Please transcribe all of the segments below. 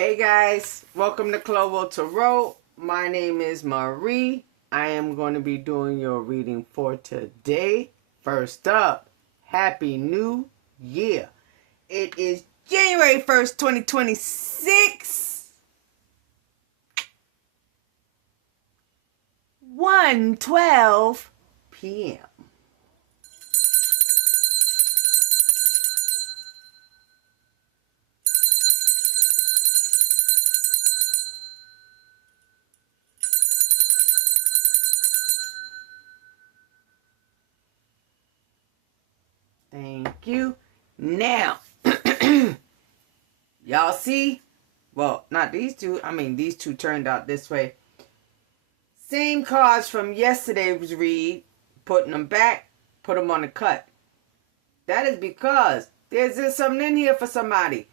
Hey guys, welcome to Clowill Tarot. My name is Marie. I am going to be doing your reading for today. First up, Happy New Year. It is January 1st, 2026. 1:12 p.m. Thank you. Now, y'all see? Well, not these two. I mean, these two turned out this way. Same cards from yesterday's read. Putting them back. Put them on the cut. That is because there's just something in here for somebody.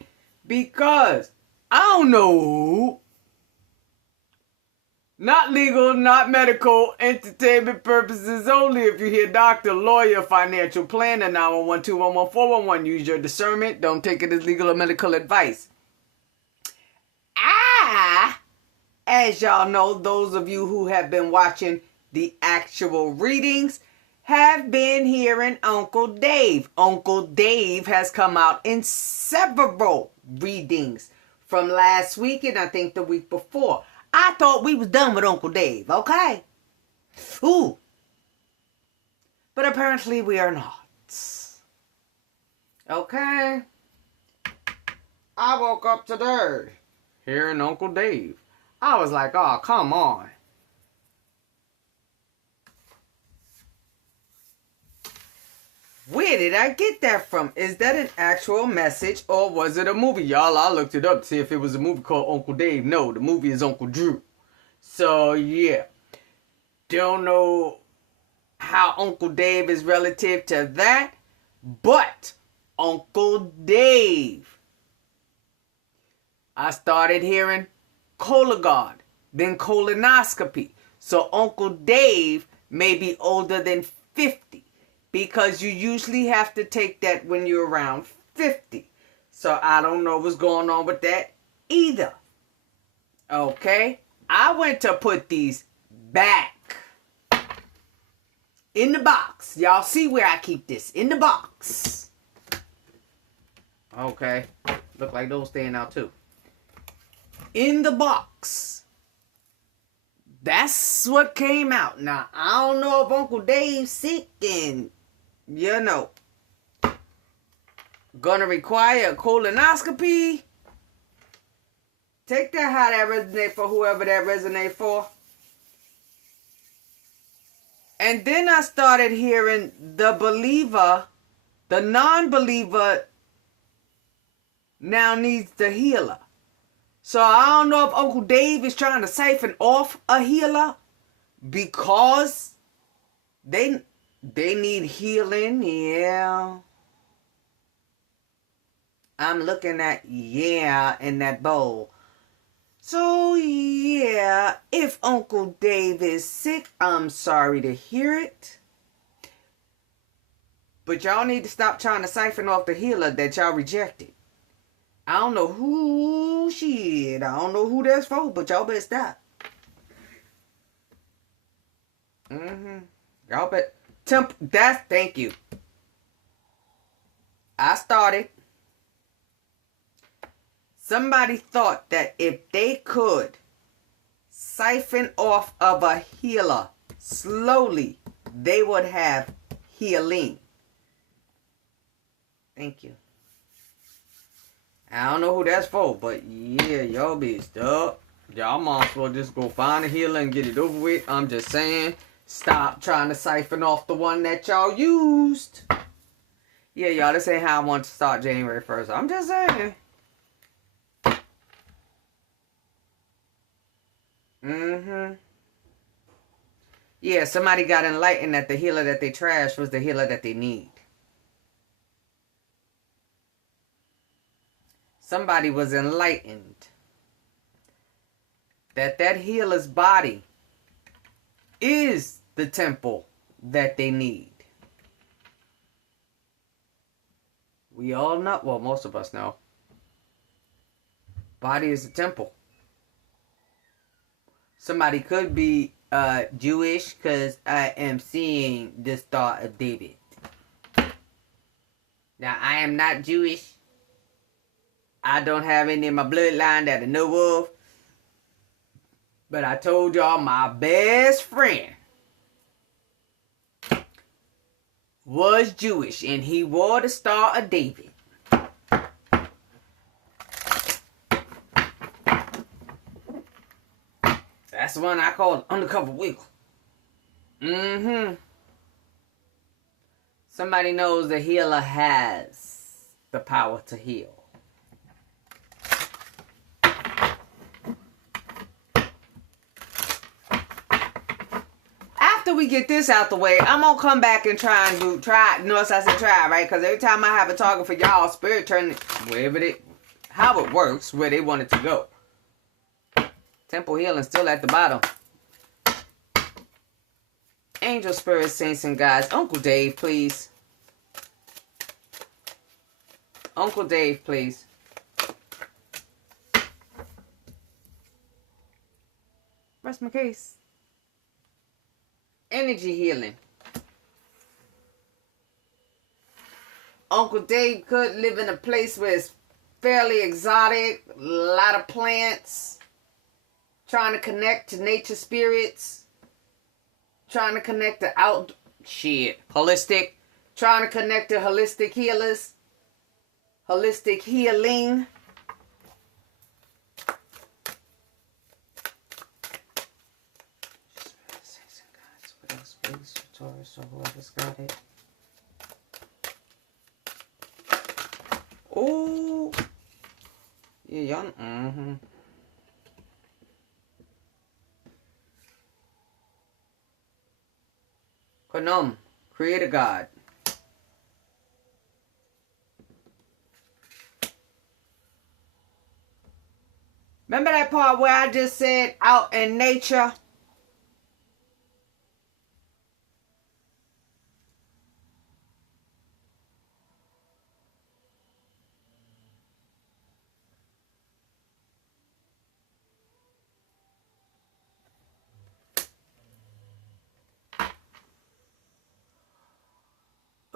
Because, I don't know. Not legal, not medical, entertainment purposes only. If you hear doctor, lawyer, financial planner, 911-211-411, use your discernment. Don't take it as legal or medical advice. As y'all know, those of you who have been watching the actual readings have been hearing Uncle Dave. Uncle Dave has come out in several readings from last week and I think the week before. I thought we was done with Uncle Dave, okay? Ooh. But apparently we are not. Okay? I woke up today hearing Uncle Dave. I was like, oh, come on. Where did I get that from? Is that an actual message or was it a movie? Y'all, I looked it up to see if it was a movie called Uncle Dave. No, the movie is Uncle Drew. So, yeah. Don't know how Uncle Dave is relative to that. But, Uncle Dave. I started hearing Cologuard, then colonoscopy. So, Uncle Dave may be older than 50. Because you usually have to take that when you're around 50. So I don't know what's going on with that either. Okay? I went to put these back in the box. Y'all see where I keep this? In the box. Okay. Look like those staying out too. In the box. That's what came out. Now, I don't know if Uncle Dave's sick and you know, gonna require a colonoscopy. Take that how that resonate for whoever that resonate for. And then I started hearing the believer, the non-believer now needs the healer. So I don't know if Uncle Dave is trying to siphon off a healer because they need healing, yeah. I'm looking at, yeah, in that bowl. So, yeah, if Uncle Dave is sick, I'm sorry to hear it. But y'all need to stop trying to siphon off the healer that y'all rejected. I don't know who shit. I don't know who that's for, but y'all better stop. Y'all better. Thank you. I started. Somebody thought that if they could siphon off of a healer slowly, they would have healing. Thank you. I don't know who that's for, but yeah, y'all be stuck. Y'all might as well just go find a healer and get it over with. I'm just saying. Stop trying to siphon off the one that y'all used. Yeah, y'all, this ain't how I want to start January 1st. I'm just saying. Yeah, somebody got enlightened that the healer that they trashed was the healer that they need. Somebody was enlightened that healer's body is the temple that they need. We all know, well, most of us know. Body is a temple. Somebody could be Jewish because I am seeing the Star of David. Now, I am not Jewish. I don't have any in my bloodline that I know of. But I told y'all my best friend was Jewish and he wore the Star of David. That's the one I call undercover wiggle. Somebody knows the healer has the power to heal. After we get this out the way, I'm going to come back and try. Notice I said try, right? Because every time I have a target for y'all, spirit turn how it works, where they want it to go. Temple healing still at the bottom. Angel, spirits, saints, and guides. Uncle Dave, please. Uncle Dave, please. Rest my case. Energy healing. Uncle Dave could live in a place where it's fairly exotic, a lot of plants, trying to connect to nature spirits, trying to connect to holistic, trying to connect to holistic healers, holistic healing. Taurus or whoever's got it. Oh, yeah, y'all. Konum, Creator God. Remember that part where I just said out in nature?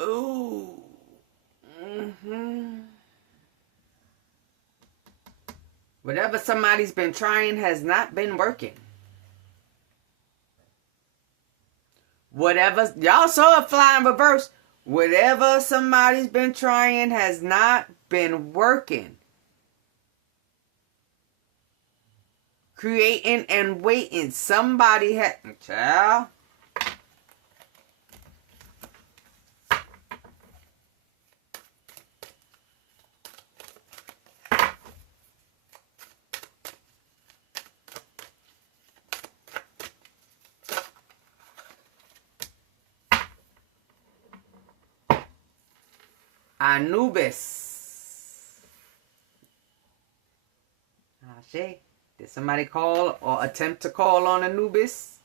Ooh. Whatever somebody's been trying has not been working. Whatever, y'all saw it fly in reverse. Whatever somebody's been trying has not been working. Creating and waiting. Somebody had, child. ANUBIS. Did somebody call or attempt to call on ANUBIS?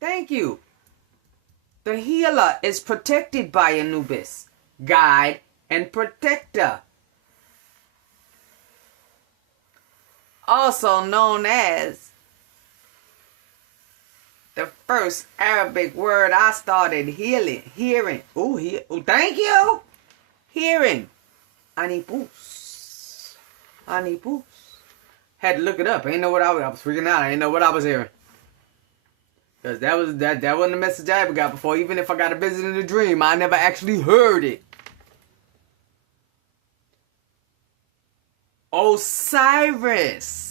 Thank you. The healer is protected by ANUBIS, guide and protector. Also known as the first Arabic word I started hearing. Thank you. Hearing. Anubis. Anubis. Had to look it up. I didn't know what I was freaking out. I didn't know what I was hearing. Because that wasn't the message I ever got before. Even if I got a visit in a dream, I never actually heard it. Osiris.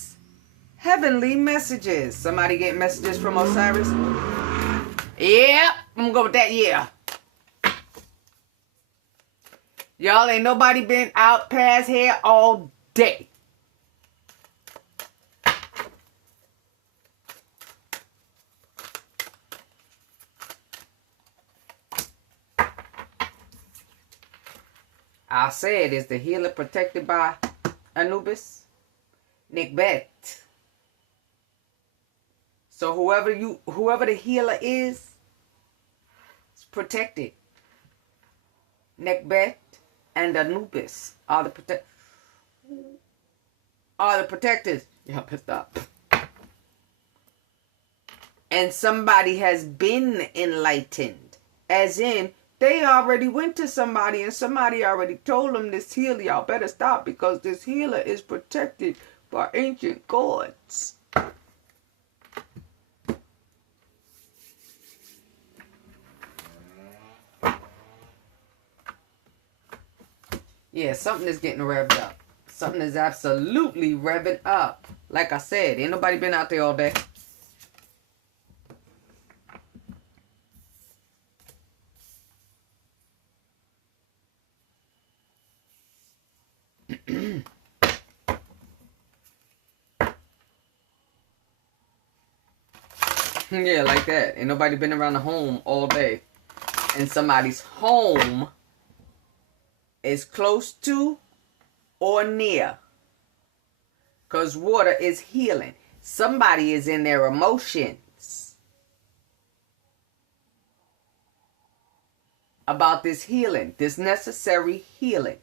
Heavenly messages. Somebody get messages from Osiris? Yeah, I'm gonna go with that, yeah. Y'all ain't nobody been out past here all day. I said, is the healer protected by Anubis? Nickbet. So whoever the healer is protected. Nekhbet, and Anubis are the protectors. Y'all better stop. And somebody has been enlightened. As in, they already went to somebody and somebody already told them this healer, y'all better stop because this healer is protected by ancient gods. Yeah, something is getting revved up. Something is absolutely revving up. Like I said, ain't nobody been out there all day. Yeah, like that. Ain't nobody been around the home all day. And somebody's home is close to or near. Because water is healing. Somebody is in their emotions about this healing, this necessary healing.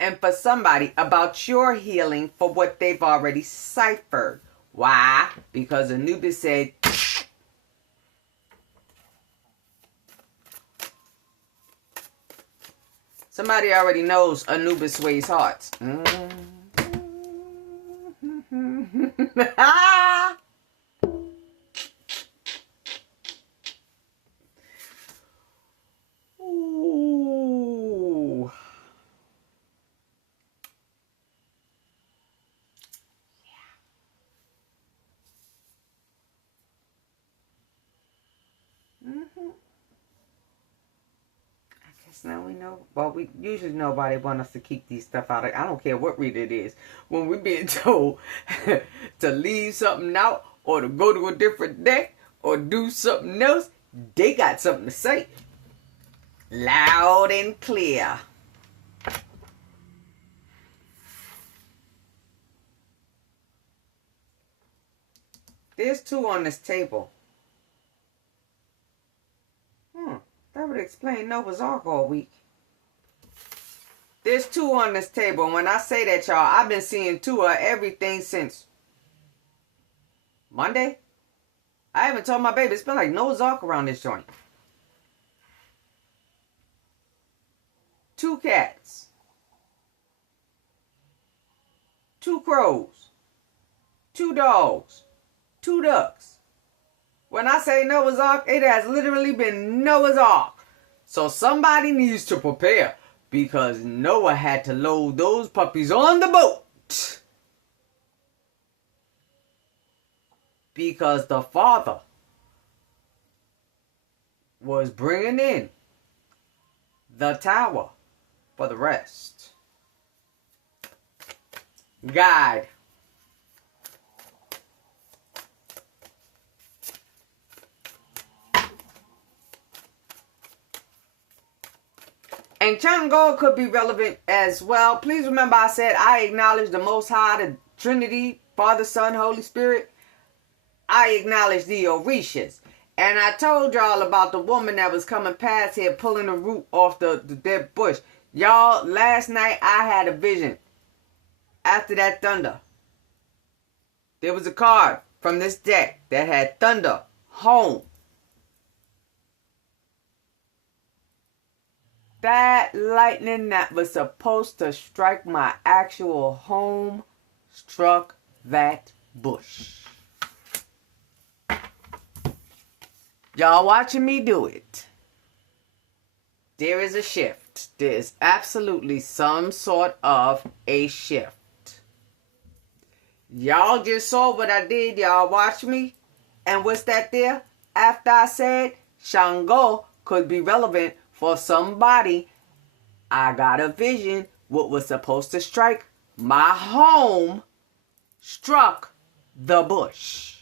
And for somebody about your healing for what they've already ciphered. Why? Because Anubis said, somebody already knows Anubis sways hearts. Ooh. Now we know, well, we usually nobody want us to keep these stuff out. I don't care what read it is. When we're being told to leave something out or to go to a different deck or do something else, they got something to say. Loud and clear. There's 2 on this table. That would explain Noah's Ark all week. There's 2 on this table. And when I say that, y'all, I've been seeing 2 of everything since Monday. I haven't told my baby. It's been like Noah's Ark around this joint. 2 cats. 2 crows. 2 dogs. 2 ducks. When I say Noah's Ark, it has literally been Noah's Ark. So somebody needs to prepare because Noah had to load those puppies on the boat. Because the father was bringing in the tower for the rest. Guide. And CHANGO could be relevant as well. Please remember I said I acknowledge the Most High, the Trinity, Father, Son, Holy Spirit. I acknowledge the Orishas. And I told y'all about the woman that was coming past here pulling the root off the dead bush. Y'all, last night I had a vision. After that thunder. There was a card from this deck that had thunder, home. That lightning that was supposed to strike my actual home struck that bush. Y'all watching me do it. There is a shift. There is absolutely some sort of a shift. Y'all just saw what I did. Y'all watch me. And what's that there? After I said CHANGO could be relevant for somebody, I got a vision. What was supposed to strike my home struck the bush.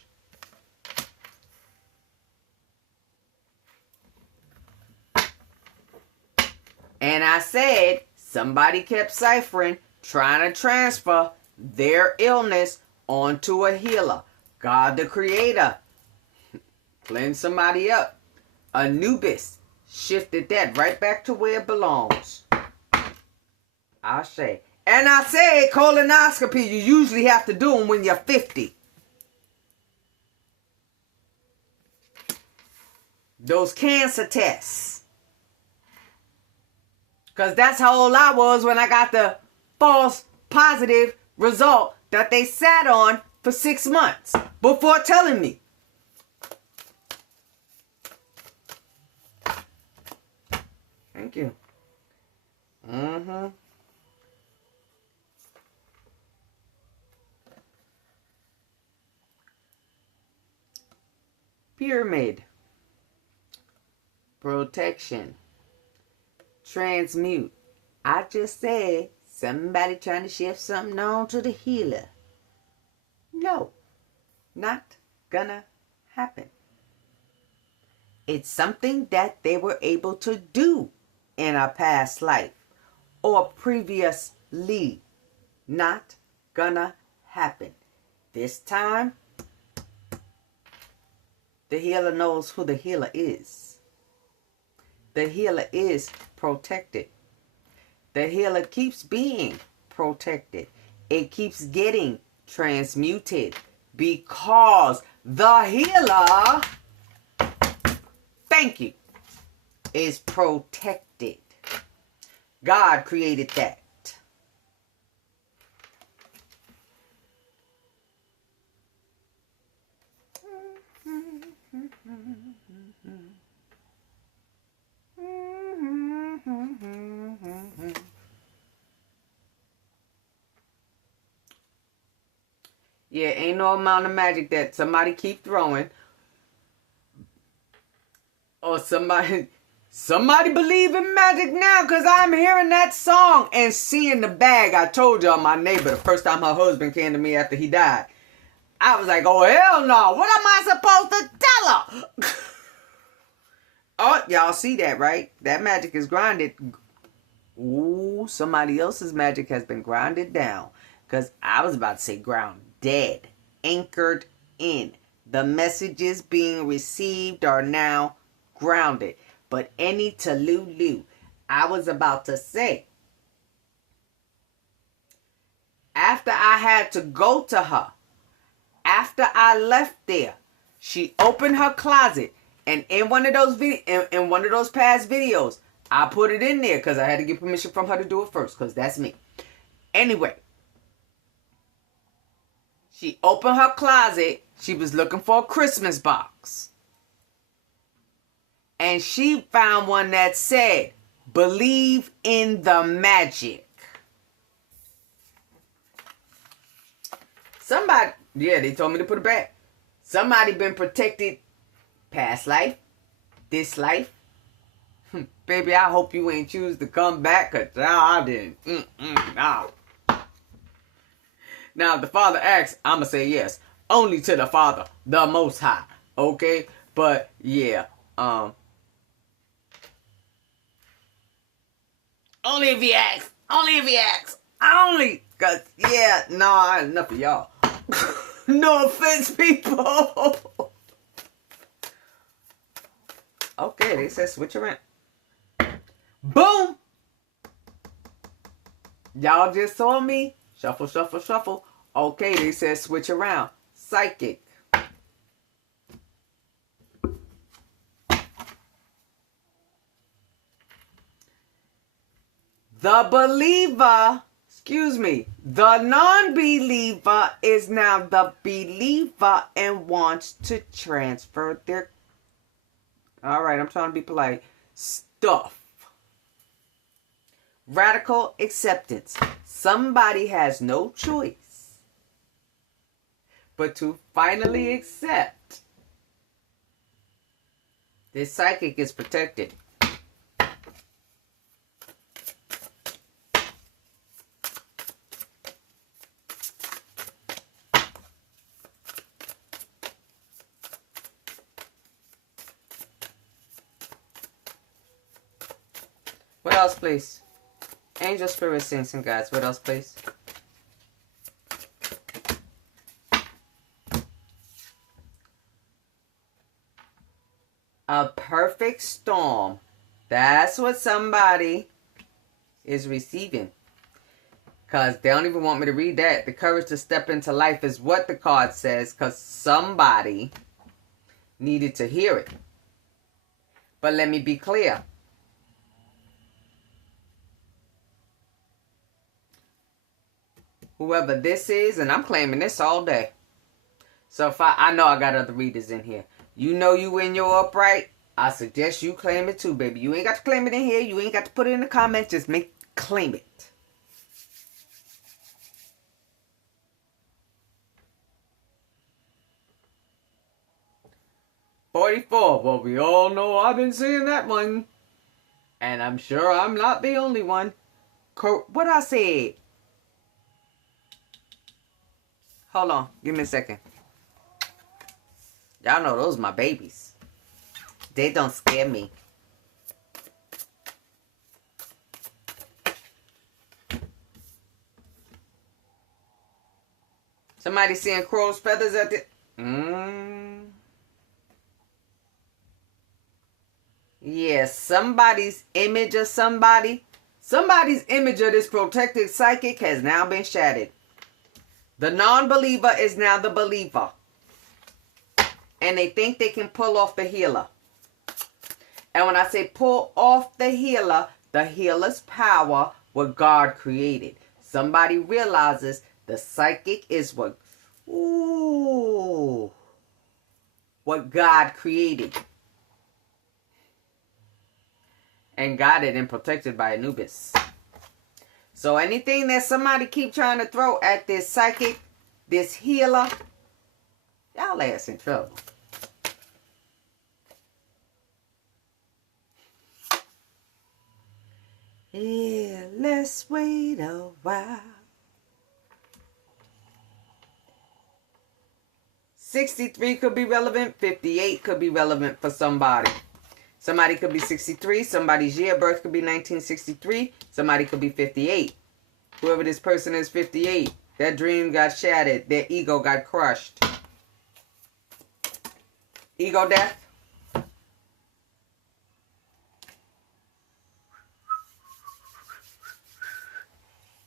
And I said somebody kept ciphering, trying to transfer their illness onto a healer. God the Creator. Cleanse somebody up. Anubis shifted that right back to where it belongs. I say. And I say colonoscopy, you usually have to do them when you're 50. Those cancer tests. Because that's how old I was when I got the false positive result that they sat on for 6 months before telling me. Thank you. Pyramid. Protection. Transmute. I just said somebody trying to shift something on to the healer. No, not gonna happen. It's something that they were able to do in a past life or previously. Not gonna happen. This time, the healer knows who the healer is. The healer is protected. The healer keeps being protected. It keeps getting transmuted because the healer, thank you, is protected. God created that. Yeah, ain't no amount of magic that somebody keep throwing. Or somebody believe in magic now because I'm hearing that song and seeing the bag. I told y'all my neighbor the first time her husband came to me after he died. I was like, oh, hell no. What am I supposed to tell her? Oh, y'all see that, right? That magic is grounded. Ooh, somebody else's magic has been grounded down. Because I was about to say ground dead. Anchored in. The messages being received are now grounded. But any Talulu, I was about to say, after I had to go to her, after I left there, she opened her closet, and in one of those in one of those past videos, I put it in there because I had to get permission from her to do it first, because that's me. Anyway, she opened her closet. She was looking for a Christmas box. And she found one that said, believe in the magic. Somebody, yeah, they told me to put it back. Somebody been protected past life, this life. Baby, I hope you ain't choose to come back, because I didn't. No. Now, if the Father asks, I'm going to say yes. Only to the Father, the Most High. Okay? But, yeah. Only if he asks. Only if he asks. Only. Because, yeah, no, enough of y'all. No offense, people. Okay, they said switch around. Boom. Y'all just saw me. Shuffle, shuffle, shuffle. Okay, they said switch around. Psychic. The believer, the non-believer is now the believer and wants to transfer their, all right, I'm trying to be polite, stuff. Radical acceptance. Somebody has no choice but to finally accept this psychic is protected. What else, please? Angel, spirit, saints, and guides. What else, please? A perfect storm That's what somebody is receiving. Because they don't even want me to read that. The courage to step into life is what the card says. Because somebody needed to hear it. But let me be clear. Whoever this is, and I'm claiming this all day. So if I know I got other readers in here. You know you in your upright. I suggest you claim it too, baby. You ain't got to claim it in here. You ain't got to put it in the comments. Just claim it. $44. Well, we all know I've been seeing that one. And I'm sure I'm not the only one. What I said? Hold on. Give me a second. Y'all know those are my babies. They don't scare me. Somebody seeing crow's feathers at the... Yeah, somebody's image of somebody's image of this protected psychic has now been shattered. The non-believer is now the believer. And they think they can pull off the healer. And when I say pull off the healer's power, what God created. Somebody realizes the psychic is what God created. And guided and protected by ANUBIS. So anything that somebody keep trying to throw at this psychic, this healer, y'all ass in trouble. Yeah, let's wait a while. 63 could be relevant. 58 could be relevant for somebody. Somebody could be 63. Somebody's year of birth could be 1963. Somebody could be 58. Whoever this person is, 58. Their dream got shattered. Their ego got crushed. Ego death.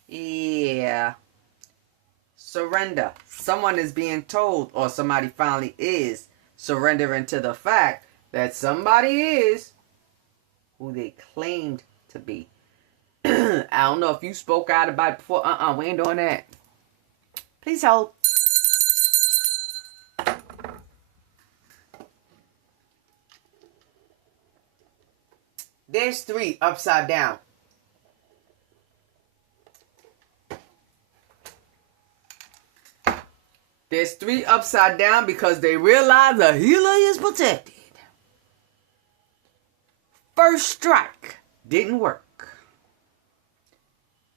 Yeah. Surrender. Someone is being told, or somebody finally is surrendering to the fact that somebody is who they claimed to be. I don't know if you spoke out about it before. We ain't doing that. Please hold. There's 3 upside down. There's 3 upside down because they realize the healer is protected. First strike didn't work.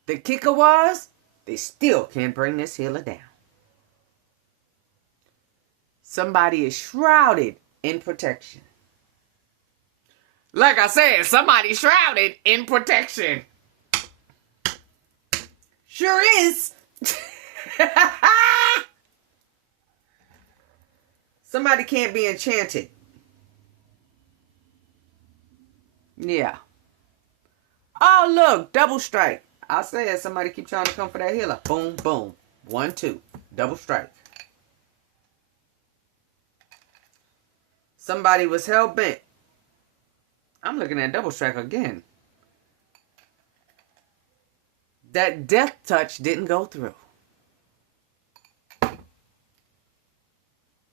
The kicker was, they still can't bring this healer down. Somebody is shrouded in protection. Like I said, somebody's shrouded in protection. Sure is. Somebody can't be enchanted. Yeah. Oh, look. Double strike. I said somebody keep trying to come for that healer. Boom, boom. 1, 2. Double strike. Somebody was hell-bent. I'm looking at double strike again. That death touch didn't go through.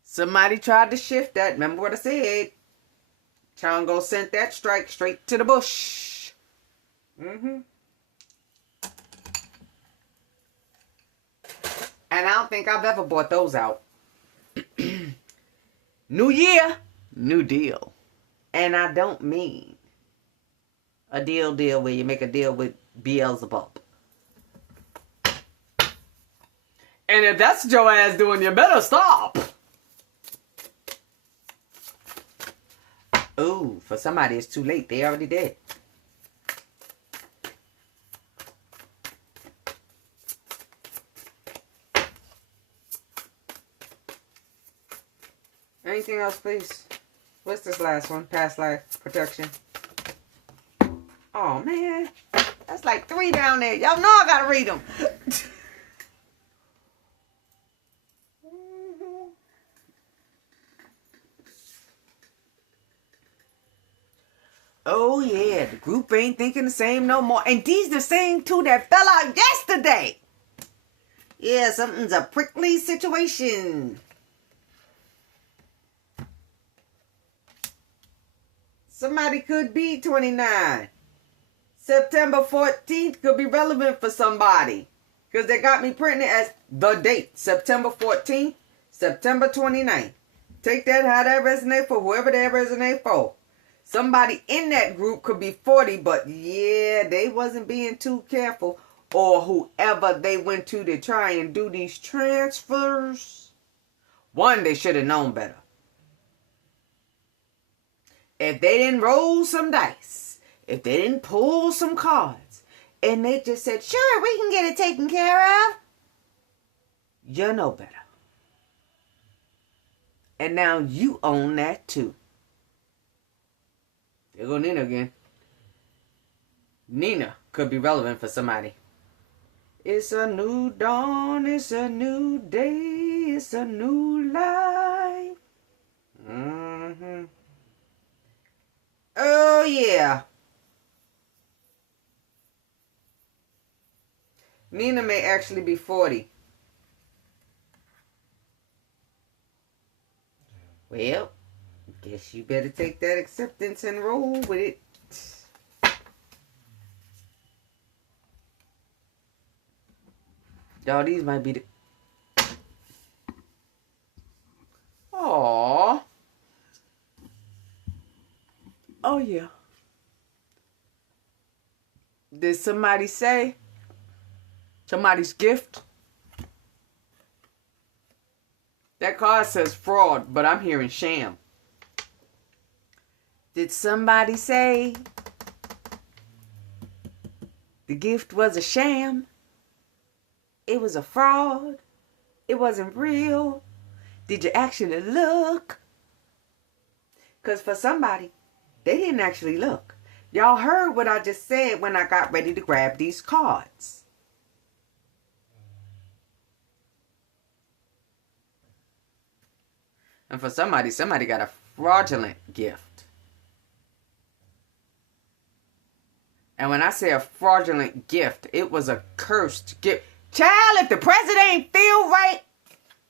Somebody tried to shift that. Remember what I said? Chango sent that strike straight to the bush. And I don't think I've ever bought those out. New year, new deal. And I don't mean a deal where you make a deal with Beelzebub. And if that's what your ass doing, you better stop. Ooh, for somebody it's too late. They already did. Anything else, please? What's this last one? Past life protection. Oh, man. That's like 3 down there. Y'all know I gotta read them. Oh, yeah. The group ain't thinking the same no more. And these the same two that fell out yesterday. Yeah, something's a prickly situation. Somebody could be 29. September 14th could be relevant for somebody. Because they got me printing it as the date. September 14th, September 29th. Take that how that resonate for whoever that resonate for. Somebody in that group could be 40, but yeah, they wasn't being too careful. Or whoever they went to try and do these transfers. One, they should have known better. If they didn't roll some dice, if they didn't pull some cards, and they just said, sure, we can get it taken care of, you know better. And now you own that too. There go Nina again. Nina could be relevant for somebody. It's a new dawn, it's a new day, it's a new life. Oh, yeah. Nina may actually be 40. Well, guess you better take that acceptance and roll with it. Y'all, these might be the... Aww. Oh, yeah. Did somebody say somebody's gift? That card says fraud, but I'm hearing sham. Did somebody say the gift was a sham? It was a fraud? It wasn't real? Did you actually look? Because for somebody, they didn't actually look. Y'all heard what I just said when I got ready to grab these cards. And for somebody got a fraudulent gift. And when I say a fraudulent gift, it was a cursed gift. Child, if the president ain't feel right,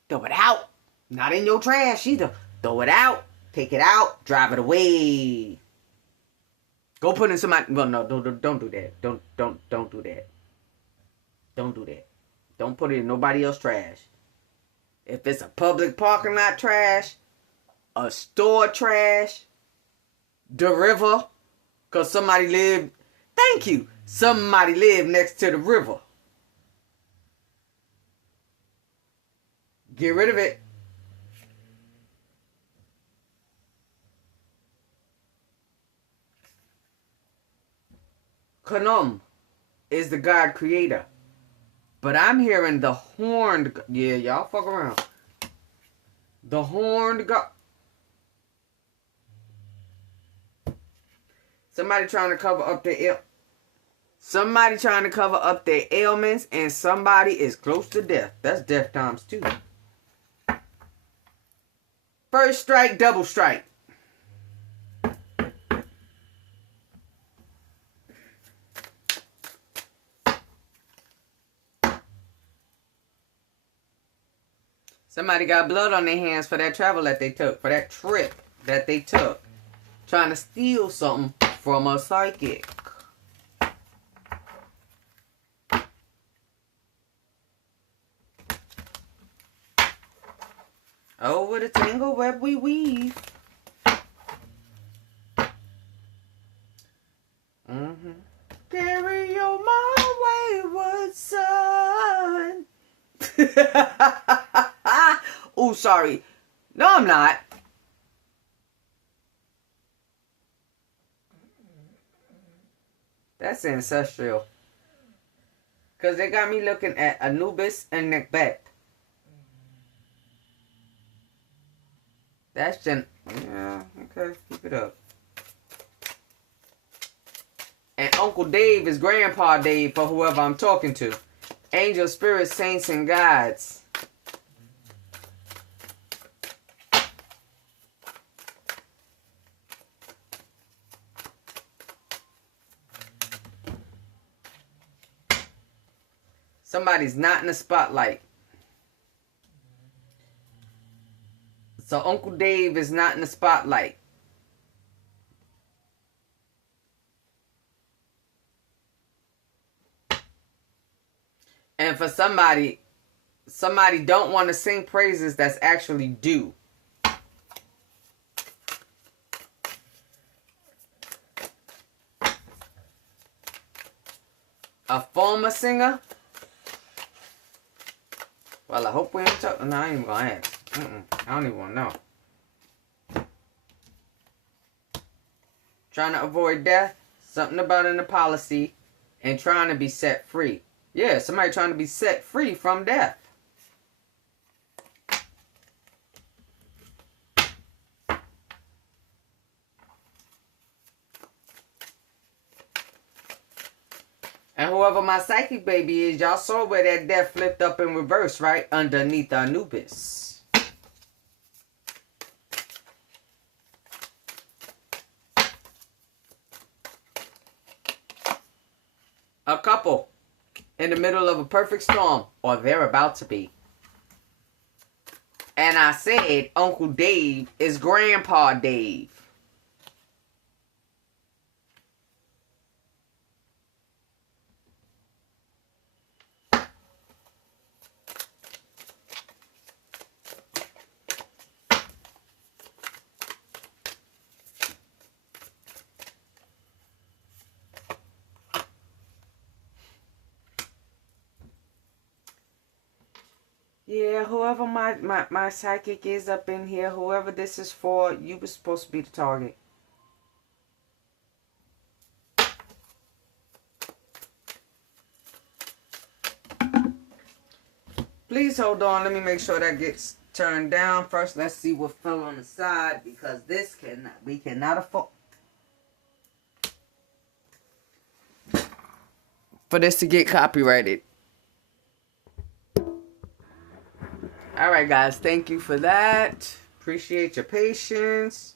throw it out. Not in your trash either. Throw it out. Take it out. Drive it away. Go put in somebody. Well, no, don't do that. Don't do that. Don't do that. Don't put it in nobody else's trash. If it's a public parking lot trash, a store trash, the river, because somebody lived, thank you, somebody lived next to the river. Get rid of it. Kanum is the God creator. But I'm hearing the horned... Yeah, y'all fuck around. The horned God. Somebody trying to cover up their... Somebody trying to cover up their ailments, and somebody is close to death. That's death times 2. First strike, double strike. Somebody got blood on their hands for that travel that they took, for that trip that they took. Trying to steal something from a psychic. Over the tangle web we weave. Carry on my wayward son. Oh, sorry. No, I'm not. That's ancestral. Because they got me looking at Anubis and Macbeth. That's yeah, okay, keep it up. And Uncle Dave is Grandpa Dave for whoever I'm talking to. Angel, spirits, saints, and guides. Somebody's not in the spotlight. So Uncle Dave is not in the spotlight. And for somebody don't want to sing praises that's actually due. A former singer? Well, I hope we ain't talking. No, I ain't even gonna ask. I don't even want to know. Trying to avoid death. Something about in the policy. And trying to be set free. Yeah, somebody trying to be set free from death. And whoever my psychic baby is, y'all saw where that death flipped up in reverse, right? Underneath ANUBIS. A couple in the middle of a perfect storm, or they're about to be. And I said Uncle Dave is Grandpa Dave. Yeah, whoever my psychic is up in here, whoever this is for, you were supposed to be the target. Please hold on. Let me make sure that gets turned down. First, let's see what fell on the side, because we cannot afford for this to get copyrighted. All right, guys. Thank you for that. Appreciate your patience.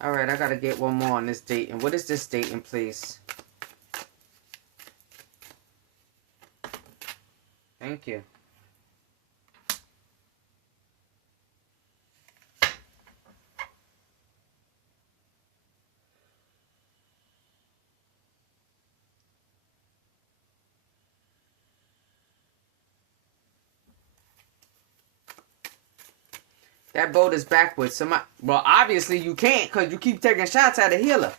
All right, I got to get one more on this dating. What is this dating, please? Thank you. That boat is backwards. Well, obviously you can't, because you keep taking shots at a healer.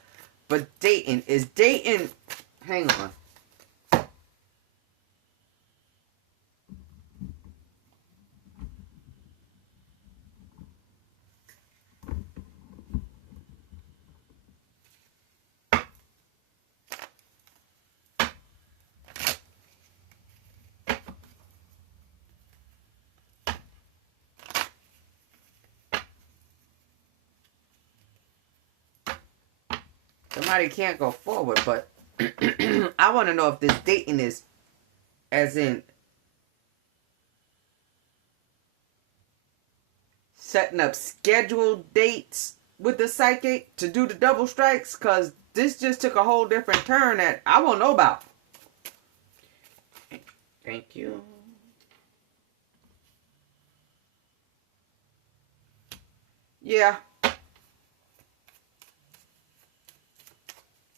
But dating is dating. Hang on. Somebody can't go forward, but I want to know if this dating is as in setting up scheduled dates with the psychic to do the double strikes, because this just took a whole different turn that I won't know about. Thank you. Yeah.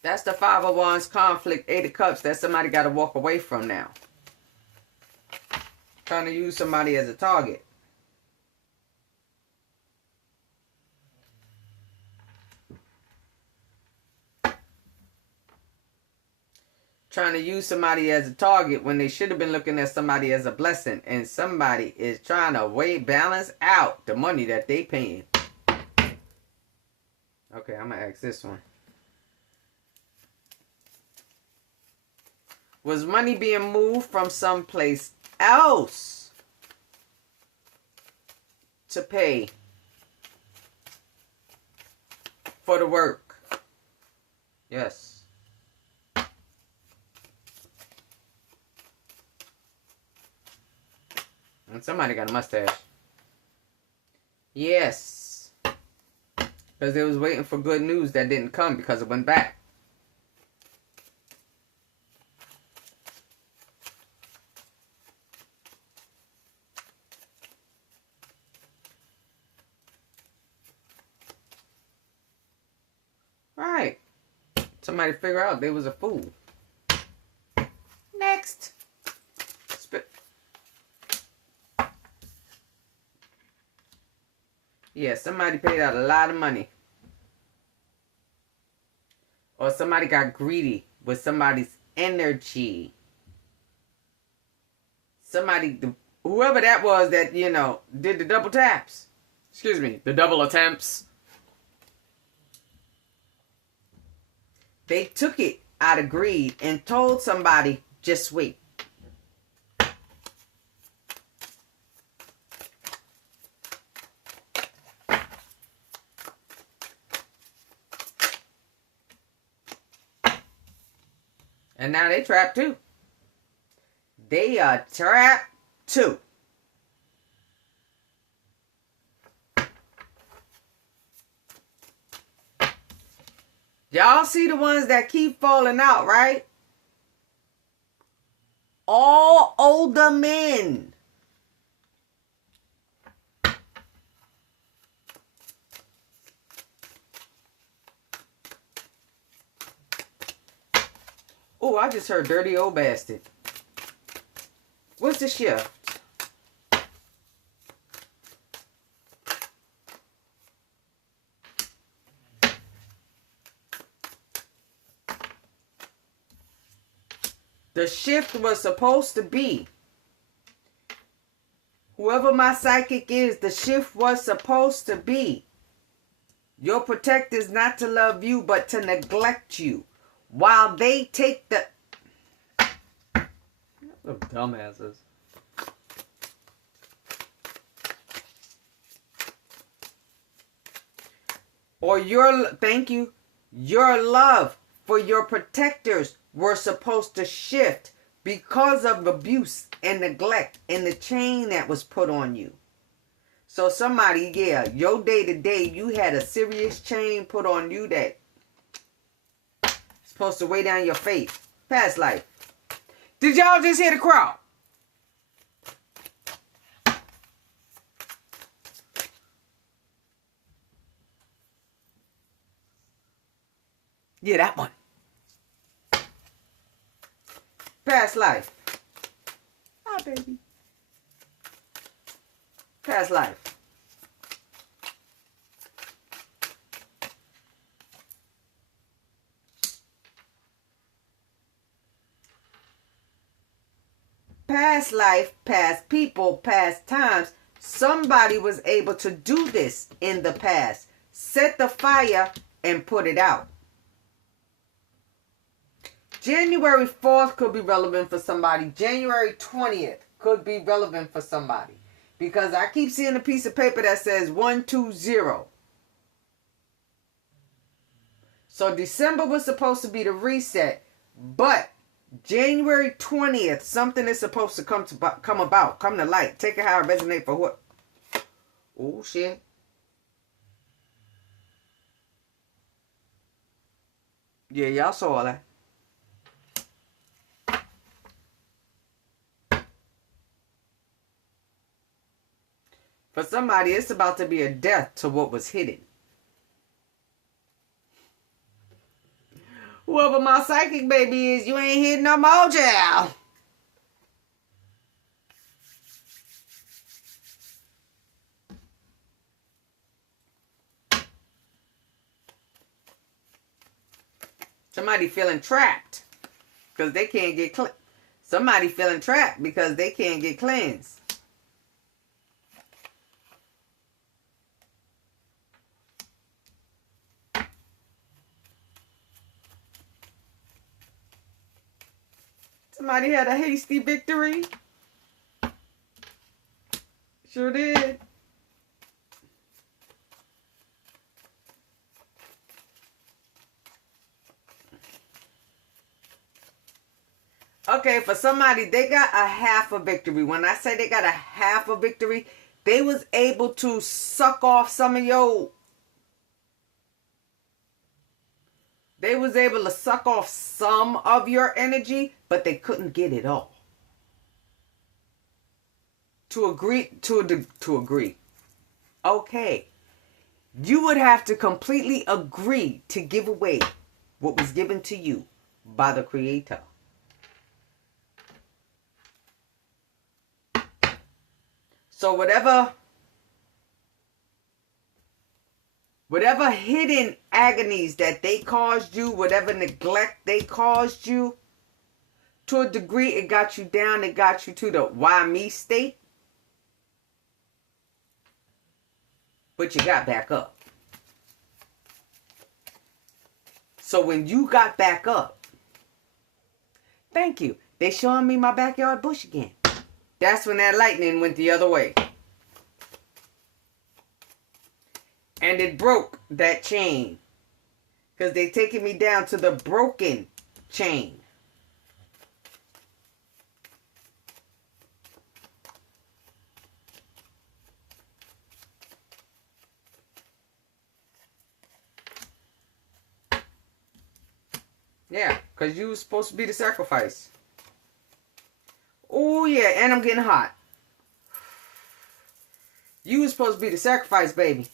That's the Five of Wands conflict, Eight of Cups that somebody got to walk away from now. Trying to use somebody as a target. Trying to use somebody as a target when they should have been looking at somebody as a blessing. And somebody is trying to balance out the money that they paying. Okay, I'm going to ask this one. Was money being moved from someplace else to pay for the work. Yes. And somebody got a mustache. Yes. Because they was waiting for good news that didn't come because it went back. Right. Somebody figure out they was a fool. Next. Yeah, somebody paid out a lot of money. Or somebody got greedy with somebody's energy. Somebody, whoever that was that, you know, did the double taps. Excuse me, the double attempts. They took it out of greed and told somebody, just wait. And now they trapped too. They are trapped too. Y'all see the ones that keep falling out, right? All older men. Oh, I just heard dirty old bastard. What's the shift? The shift was supposed to be, whoever my psychic is, the shift was supposed to be, your protectors not to love you, but to neglect you. While they take the... The dumbasses. Or your... Thank you. Your love for your protectors were supposed to shift because of abuse and neglect and the chain that was put on you. So somebody, yeah, your day-to-day, you had a serious chain put on you that supposed to weigh down your faith. Past life. Did y'all just hear the crowd? Yeah, that one. Past life. Hi, baby. Past life. Past life, past people, past times. Somebody was able to do this in the past. Set the fire and put it out. January 4th could be relevant for somebody. January 20th could be relevant for somebody. Because I keep seeing a piece of paper that says 120. So December was supposed to be the reset. But January 20th, something is supposed to come about. Come to light. Take it how it resonates for what? Oh, shit. Yeah, y'all saw all that. For somebody, it's about to be a death to what was hidden. Whoever my psychic baby is, you ain't hidden no more, child. Somebody feeling trapped because they can't get cleansed. Somebody feeling trapped because they can't get cleansed. Somebody had a hasty victory. Sure did. Okay, for somebody, they got a half a victory. When I say they got a half a victory, they was able to suck off some of your... They was able to suck off some of your energy, but they couldn't get it all. To agree. Okay. You would have to completely agree to give away what was given to you by the Creator. So whatever hidden agonies that they caused you, whatever neglect they caused you, to a degree it got you down, it got you to the why me state. But you got back up. So when you got back up, thank you. They showing me my backyard bush again. That's when that lightning went the other way. And it broke that chain. Because they taking me down to the broken chain. Yeah, because you was supposed to be the sacrifice. Oh, yeah, and I'm getting hot. You was supposed to be the sacrifice, baby.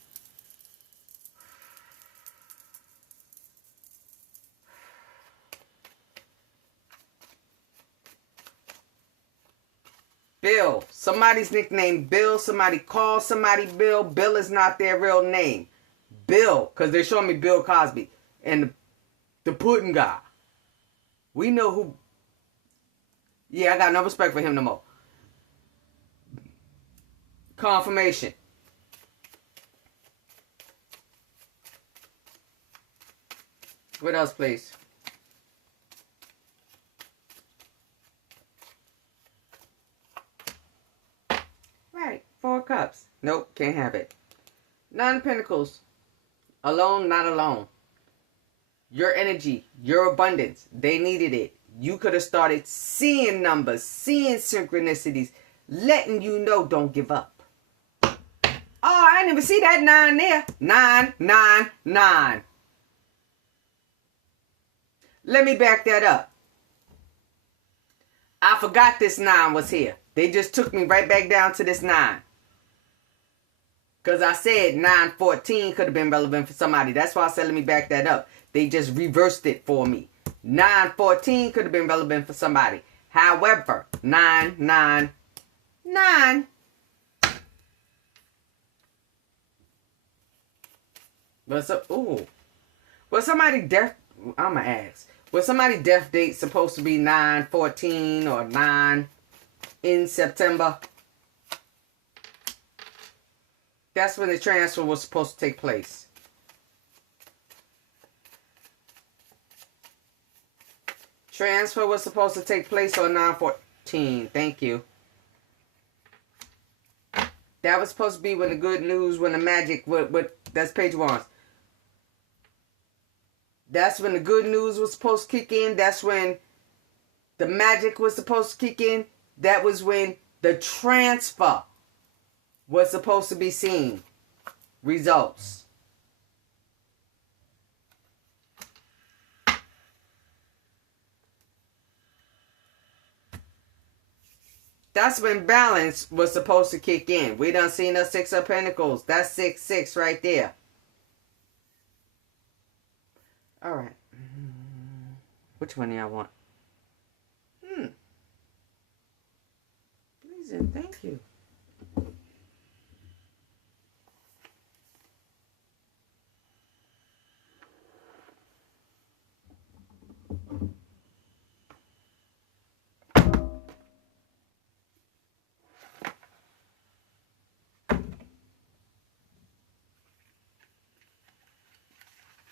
Bill. Somebody's nickname Bill. Somebody calls somebody Bill. Bill is not their real name. Bill, because they're showing me Bill Cosby. And the pudding guy. We know who... Yeah, I got no respect for him no more. Confirmation. What else, please? Right. 4 cups. Nope, can't have it. 9 of Pentacles. Alone, not alone. Your energy, your abundance, they needed it. You could have started seeing numbers, seeing synchronicities, letting you know don't give up. Oh, I didn't even see that 9 there. 9, 9, 9. Let me back that up. I forgot this 9 was here. They just took me right back down to this 9. Because I said 914 could have been relevant for somebody. That's why I said let me back that up. They just reversed it for me. 914 could have been relevant for somebody. However, 999. What's up? Ooh. Was somebody death? I'ma ask. Was somebody death date supposed to be 9/14 or 9 in September? That's when the transfer was supposed to take place. Transfer was supposed to take place on 9/14. Thank you. That was supposed to be when the good news, when the magic, that's page 1. That's when the good news was supposed to kick in. That's when the magic was supposed to kick in. That was when the transfer was supposed to be seen. Results. That's when balance was supposed to kick in. We done seen the 6 of Pentacles. That's 6-6 right there. All right. Which one do y'all want? Please and thank you.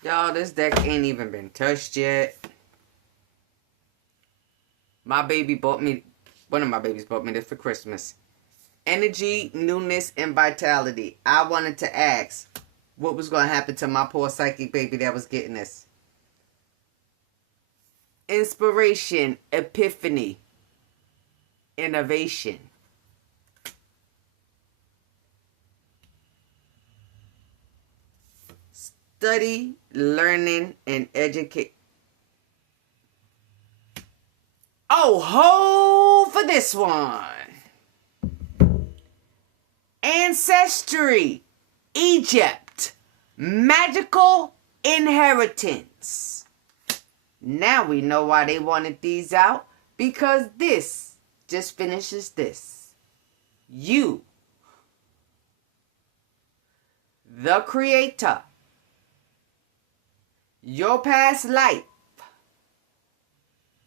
Y'all, this deck ain't even been touched yet. My baby bought me, one of my babies bought me this for Christmas. Energy, newness, and vitality. I wanted to ask what was going to happen to my poor psychic baby that was getting this. inspiration, epiphany, innovation. Study, learning, and educate. Oh, hold for this one. Ancestry, Egypt, magical inheritance. Now we know why they wanted these out, because this just finishes this. You, the creator, your past life,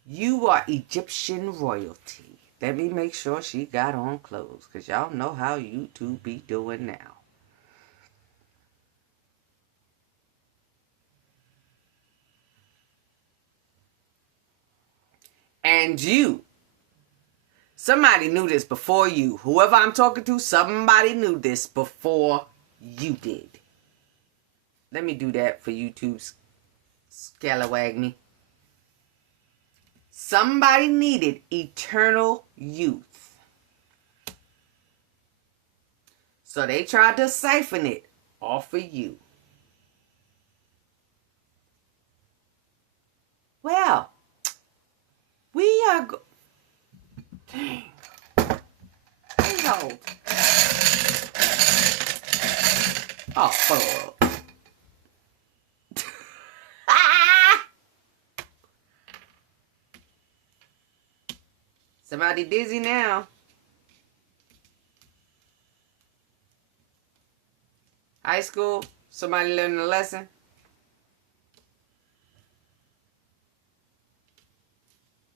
you are Egyptian royalty. Let me make sure she got on clothes, because y'all know how YouTube be doing now. And you, somebody knew this before you. Whoever I'm talking to, somebody knew this before you did. Let me do that for YouTube's scalawag me. Somebody needed eternal youth. So they tried to siphon it off of you. Well, we are dang. Hold. Oh, fuck. Somebody dizzy now. High school, somebody learning a lesson.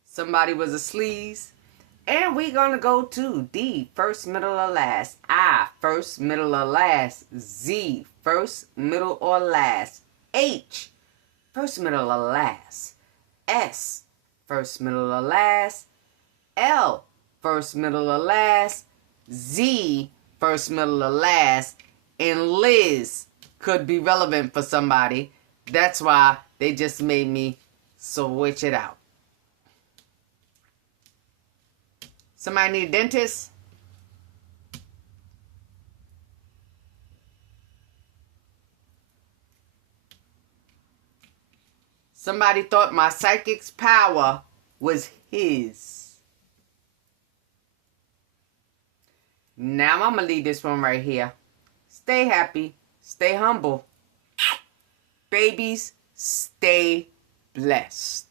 Somebody was a sleaze. And we're going to go to D, first, middle, or last. I, first, middle, or last. Z, first, middle, or last. H, first, middle, or last. S, first, middle, or last. L, first, middle, or last. Z, first, middle, or last. And Liz could be relevant for somebody. That's why they just made me switch it out. Somebody need a dentist? Somebody thought my psychic's power was his. Now I'm going to leave this one right here. Stay happy. Stay humble. Babies, stay blessed.